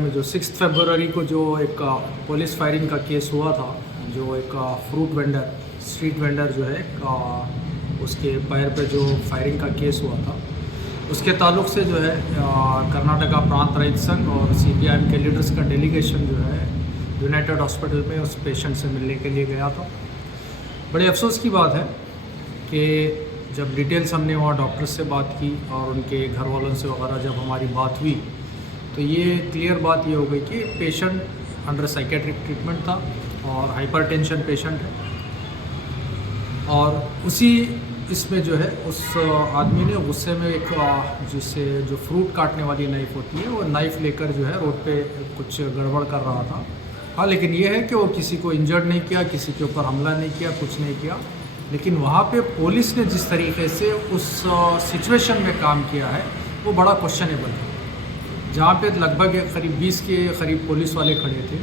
में जो 6 फरवरी को जो एक पुलिस फायरिंग का केस हुआ था, जो एक फ्रूट वेंडर, स्ट्रीट वेंडर जो है उसके पैर पे जो फायरिंग का केस हुआ था, उसके ताल्लुक से जो है कर्नाटका प्रांत रहित संघ और CPIM के लीडर्स का डेलीगेशन जो है यूनाइटेड हॉस्पिटल में उस पेशेंट से मिलने के लिए गया था। बड़े अफसोस की बात है कि जब डिटेल्स हमने वहाँ डॉक्टर्स से बात की और उनके घर वालों से वगैरह जब हमारी बात हुई, तो ये क्लियर बात ये हो गई कि पेशेंट अंडर साइकेट्रिक ट्रीटमेंट था और हाइपरटेंशन पेशेंट है। और उसी इसमें जो है उस आदमी ने गुस्से में एक जिससे जो फ्रूट काटने वाली नाइफ़ होती है, वो नाइफ़ लेकर जो है रोड पे कुछ गड़बड़ कर रहा था। हाँ, लेकिन ये है कि वो किसी को इंजर्ड नहीं किया, किसी के ऊपर हमला नहीं किया, कुछ नहीं किया। लेकिन वहाँ पे पुलिस ने जिस तरीके से उस सिचुएशन में काम किया है वो बड़ा क्वेश्चनेबल है। जहाँ पे लगभग करीब 20 के करीब पुलिस वाले खड़े थे,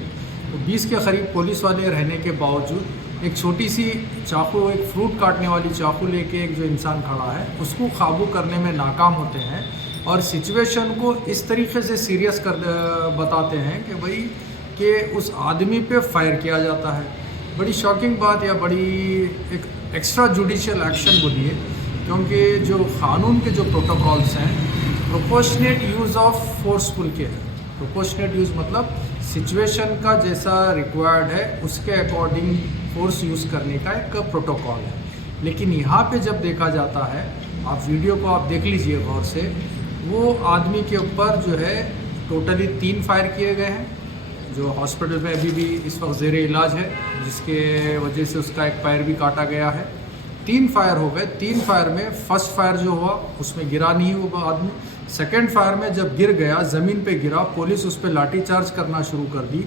तो 20 के करीब पुलिस वाले रहने के बावजूद एक छोटी सी चाकू, एक फ्रूट काटने वाली चाकू लेके एक जो इंसान खड़ा है उसको काबू करने में नाकाम होते हैं और सिचुएशन को इस तरीके से सीरियस कर बताते हैं कि भाई कि उस आदमी पे फायर किया जाता है। बड़ी शॉकिंग बात या बड़ी एक एक्स्ट्रा जुडिशियल एक्शन बोलिए, क्योंकि जो क़ानून के जो प्रोटोकॉल्स हैं प्रोपोर्शनेट यूज़ ऑफ फोर्सफुल के हैं। प्रोपोर्शनेट यूज़ मतलब सिचुएशन का जैसा रिक्वायर्ड है उसके अकॉर्डिंग फोर्स यूज़ करने का एक प्रोटोकॉल है। लेकिन यहाँ पे जब देखा जाता है, आप वीडियो को आप देख लीजिए गौर से, वो आदमी के ऊपर जो है टोटली 3 फायर किए गए हैं, जो हॉस्पिटल में अभी भी इस वक्त ज़ेरे इलाज है, जिसके वजह से उसका एक पैर भी काटा गया है। 3 फायर हो गए। 3 फायर में फर्स्ट फायर जो हुआ उसमें गिरा नहीं वो आदमी। सेकेंड फायर में जब गिर गया, ज़मीन पे गिरा, पुलिस उस पर लाठी चार्ज करना शुरू कर दी।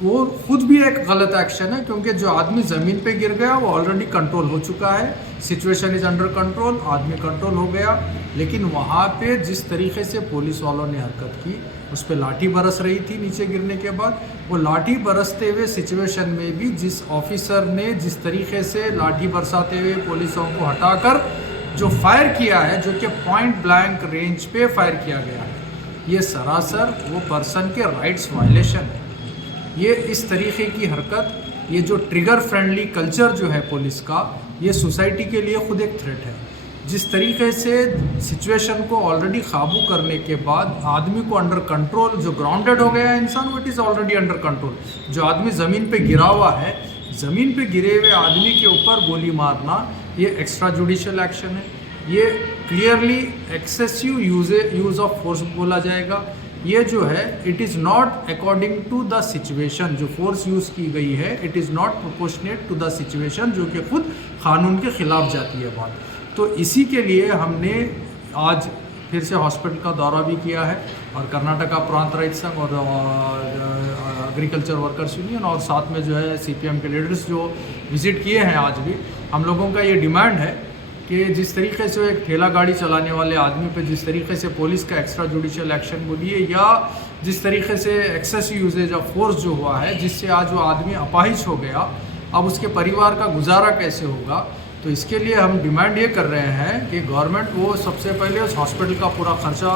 वो खुद भी एक गलत एक्शन है, क्योंकि जो आदमी ज़मीन पे गिर गया वो ऑलरेडी कंट्रोल हो चुका है, सिचुएशन इज़ अंडर कंट्रोल, आदमी कंट्रोल हो गया। लेकिन वहाँ पे जिस तरीके से पुलिस वालों ने हरकत की, उस पर लाठी बरस रही थी नीचे गिरने के बाद, वो लाठी बरसते हुए सिचुएशन में भी जिस ऑफिसर ने जिस तरीके से लाठी बरसाते हुए पुलिसों को हटाकर जो फायर किया है, जो कि पॉइंट ब्लैंक रेंज पे फायर किया गया है, ये सरासर वो पर्सन के राइट्स वायलेशन है। ये इस तरीके की हरकत, ये जो ट्रिगर फ्रेंडली कल्चर जो है पुलिस का, ये सोसाइटी के लिए खुद एक थ्रेट है। जिस तरीके से सिचुएशन को ऑलरेडी काबू करने के बाद आदमी को अंडर कंट्रोल, जो ग्राउंडेड हो गया है इंसान, वो it is already under control. जो आदमी ज़मीन पे गिरा हुआ है, ज़मीन पे गिरे हुए आदमी के ऊपर गोली मारना, ये एक्स्ट्रा जुडिशियल एक्शन है। ये clearly excessive use of force बोला जाएगा। ये जो है it is not according to the situation, जो फोर्स यूज़ की गई है it is not proportionate to the situation, जो कि खुद कानून के ख़िलाफ़ जाती है बात। तो इसी के लिए हमने आज फिर से हॉस्पिटल का दौरा भी किया है और कर्नाटका प्रांत रहित संघ और एग्रीकल्चर वर्कर्स यूनियन और साथ में जो है CPM के लीडर्स जो विज़िट किए हैं, आज भी हम लोगों का ये डिमांड है कि जिस तरीके से एक ठेला गाड़ी चलाने वाले आदमी पे जिस तरीके से पुलिस का एक्स्ट्रा जुडिशियल एक्शन बोलिए या जिस तरीके से एक्सेसिव यूजेज ऑफ फोर्स जो हुआ है, जिससे आज वो आदमी अपाहिज हो गया, अब उसके परिवार का गुजारा कैसे होगा। तो इसके लिए हम डिमांड ये कर रहे हैं कि गवर्नमेंट वो सबसे पहले उस हॉस्पिटल का पूरा खर्चा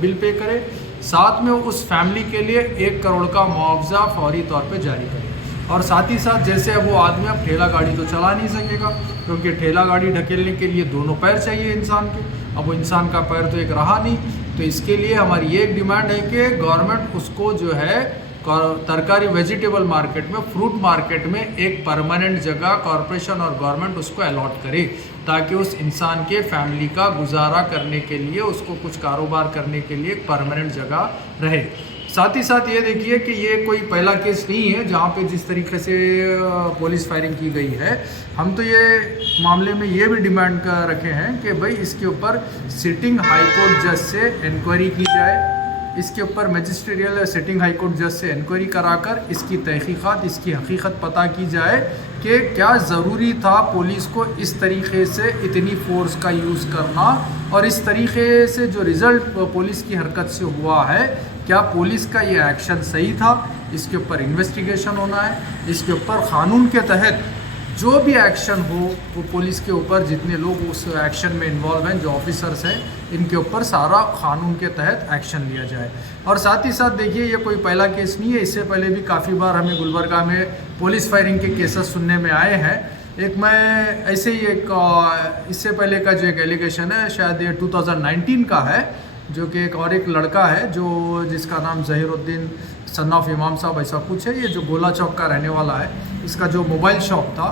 बिल पे करे, साथ में उस फैमिली के लिए 1 करोड़ का मुआवजा फौरी तौर पे जारी करे। और साथ ही साथ जैसे अब वो आदमी अब ठेला गाड़ी तो चला नहीं सकेगा, क्योंकि ठेला गाड़ी ढकेलने के लिए दोनों पैर चाहिए इंसान के, अब वो इंसान का पैर तो एक रहा नहीं। तो इसके लिए हमारी ये एक डिमांड है कि गवर्नमेंट उसको जो है तरकारी वेजिटेबल मार्केट में, फ्रूट मार्केट में एक परमानेंट जगह कॉरपोरेशन और गवर्नमेंट उसको अलॉट करे, ताकि उस इंसान के फैमिली का गुजारा करने के लिए, उसको कुछ कारोबार करने के लिए एक परमानेंट जगह रहे। साथ ही साथ ये देखिए कि ये कोई पहला केस नहीं है जहाँ पे जिस तरीके से पुलिस फायरिंग की गई है। हम तो ये मामले में ये भी डिमांड कर रखे हैं कि भाई इसके ऊपर सिटिंग हाई कोर्ट जज से इंक्वायरी की जाए, इसके ऊपर मजिस्ट्रियल सिटिंग हाई कोर्ट जज से इंक्वायरी कराकर इसकी तहकीकात, इसकी हकीकत पता की जाए कि क्या ज़रूरी था पुलिस को इस तरीके से इतनी फोर्स का यूज़ करना, और इस तरीके से जो रिज़ल्ट पुलिस की हरकत से हुआ है, क्या पुलिस का ये एक्शन सही था। इसके ऊपर इन्वेस्टिगेशन होना है, इसके ऊपर क़ानून के तहत जो भी एक्शन हो वो पुलिस के ऊपर जितने लोग उस एक्शन में इन्वॉल्व हैं, जो ऑफिसर्स हैं, इनके ऊपर सारा कानून के तहत एक्शन लिया जाए। और साथ ही साथ देखिए, ये कोई पहला केस नहीं है, इससे पहले भी काफ़ी बार हमें गुलबर्गा में पुलिस फायरिंग के केसेस सुनने में आए हैं। एक मैं ऐसे ही इससे पहले का जो एक एलिगेशन है, शायद ये 2019 का है, जो कि एक लड़का है जिसका नाम ज़हीरुद्दीन सन ऑफ इमाम साहब ऐसा कुछ है, ये जो गोला चौक का रहने वाला है, इसका जो मोबाइल शॉप था,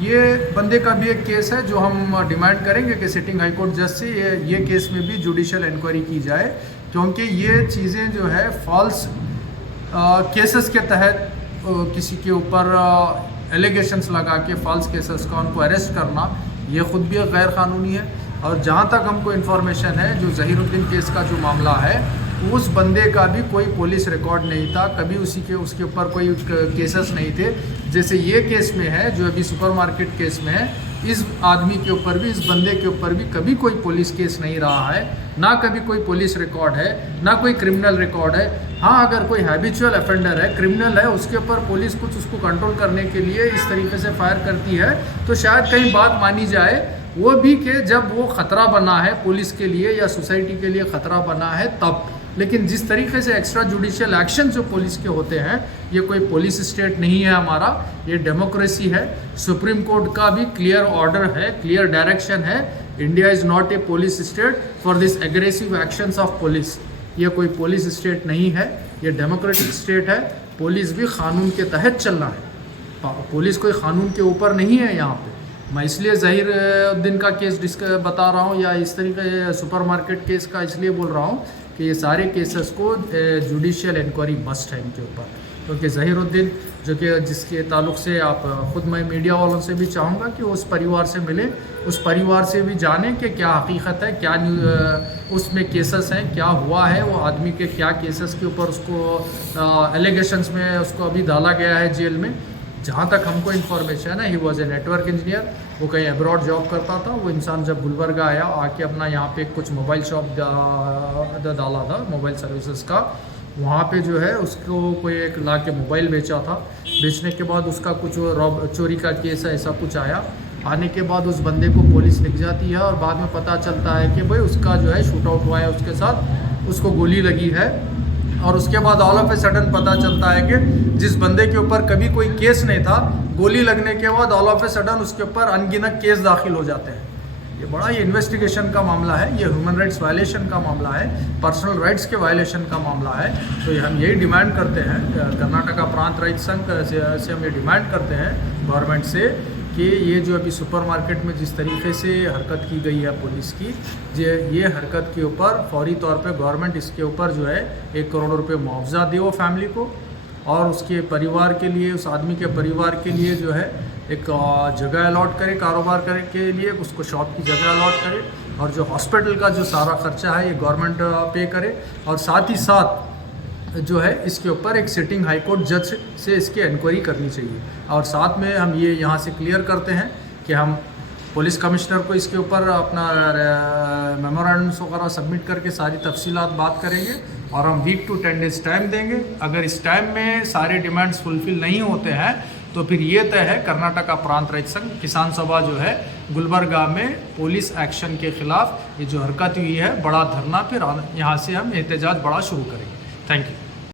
ये बंदे का भी एक केस है जो हम डिमांड करेंगे कि सिटिंग हाई कोर्ट जज से ये केस में भी जुडिशियल इंक्वायरी की जाए, क्योंकि ये चीज़ें जो है फॉल्स केसेस के तहत किसी के ऊपर एलिगेशंस लगा के फॉल्स केसेस का उनको अरेस्ट करना, ये ख़ुद भी गैर कानूनी है। और जहाँ तक हमको इन्फॉर्मेशन है, जो ज़हीरुद्दीन केस का जो मामला है, उस बंदे का भी कोई पुलिस रिकॉर्ड नहीं था, कभी उसके ऊपर कोई केसेस नहीं थे। जैसे ये केस में है, जो अभी सुपरमार्केट केस में है, इस आदमी के ऊपर भी, इस बंदे के ऊपर भी कभी कोई पुलिस केस नहीं रहा है, ना कभी कोई पुलिस रिकॉर्ड है, ना कोई क्रिमिनल रिकॉर्ड है। हाँ, अगर कोई हैबिचुअल ऑफेंडर है, क्रिमिनल है, उसके ऊपर पुलिस कुछ उसको कंट्रोल करने के लिए इस तरीके से फायर करती है, तो शायद कहीं बात मानी जाए, वो भी कि जब वो ख़तरा बना है पुलिस के लिए या सोसाइटी के लिए ख़तरा बना है तब। लेकिन जिस तरीके से एक्स्ट्रा जुडिशियल एक्शन जो पुलिस के होते हैं, ये कोई पुलिस स्टेट नहीं है हमारा, ये डेमोक्रेसी है। सुप्रीम कोर्ट का भी क्लियर ऑर्डर है, क्लियर डायरेक्शन है, India is not a police state for this aggressive actions of police. ये कोई पुलिस स्टेट नहीं है, ये डेमोक्रेटिक स्टेट है। पुलिस भी कानून के तहत चलना है, पुलिस कोई कानून के ऊपर नहीं है यहाँ पे। मैं इसलिए ज़हीरुद्दीन का केस बता रहा हूँ, या इस तरीके सुपरमार्केट केस का इसलिए बोल रहा हूँ कि ये सारे केसेस को जुडिशियल इंक्वायरी मस्ट है इनके ऊपर, क्योंकि ज़हीरुद्दीन जो कि जिसके ताल्लुक़ से आप ख़ुद, मैं मीडिया वालों से भी चाहूँगा कि उस परिवार से मिले, उस परिवार से भी जानें कि क्या हकीकत है, क्या उसमें केसेस हैं, क्या हुआ है, वो आदमी के क्या केसेस के ऊपर उसको एलिगेशंस में उसको अभी डाला गया है जेल में। जहाँ तक हमको इन्फॉर्मेशन है, he was a network engineer, वो कहीं अब्रॉड जॉब करता था। वो इंसान जब गुलबर्गा आया, आके अपना यहाँ पे कुछ मोबाइल शॉप डाला था, मोबाइल सर्विसेज का, वहाँ पे जो है उसको कोई एक ला के मोबाइल बेचा था। बेचने के बाद उसका कुछ चोरी का केस है, ऐसा कुछ आया। आने के बाद उस बंदे को पुलिस लिख जाती है और बाद में पता चलता है कि भाई उसका जो है शूट आउट हुआ है, उसके साथ उसको गोली लगी है। और उसके बाद ऑल ऑफ ए सडन पता चलता है कि जिस बंदे के ऊपर कभी कोई केस नहीं था, गोली लगने के बाद ऑल ऑफ ए सडन उसके ऊपर अनगिनत केस दाखिल हो जाते हैं। ये इन्वेस्टिगेशन का मामला है, ये ह्यूमन राइट्स वायलेशन का मामला है, पर्सनल राइट्स के वायलेशन का मामला है। तो हम यही डिमांड करते हैं, कर्नाटका प्रांत राइट संघ से हम ये डिमांड करते हैं गवर्नमेंट से कि ये जो अभी सुपरमार्केट में जिस तरीके से हरकत की गई है पुलिस की, ये हरकत के ऊपर फौरी तौर पे गवर्नमेंट इसके ऊपर जो है 1 करोड़ रुपए मुआवजा दे वो फैमिली को, और उसके परिवार के लिए, उस आदमी के परिवार के लिए जो है एक जगह अलॉट करे, कारोबार करे के लिए उसको शॉप की जगह अलॉट करे, और जो हॉस्पिटल का जो सारा खर्चा है ये गवर्नमेंट पे करे। और साथ ही साथ जो है इसके ऊपर एक सिटिंग हाई कोर्ट जज से इसकी इंक्वायरी करनी चाहिए। और साथ में हम ये यहाँ से क्लियर करते हैं कि हम पुलिस कमिश्नर को इसके ऊपर अपना मेमोरेंडम्स वगैरह सबमिट करके सारी तफसीलात बात करेंगे, और हम वीक टू 10 डेज़ टाइम देंगे। अगर इस टाइम में सारे डिमांड्स फुलफिल नहीं होते हैं तो फिर ये तय है, कर्नाटका प्रांत राइट संघ किसान सभा जो है गुलबर्गा में पुलिस एक्शन के खिलाफ ये जो हरकत हुई है, बड़ा धरना, फिर यहाँ से हम एहतजाज बड़ा शुरू करेंगे। Thank you.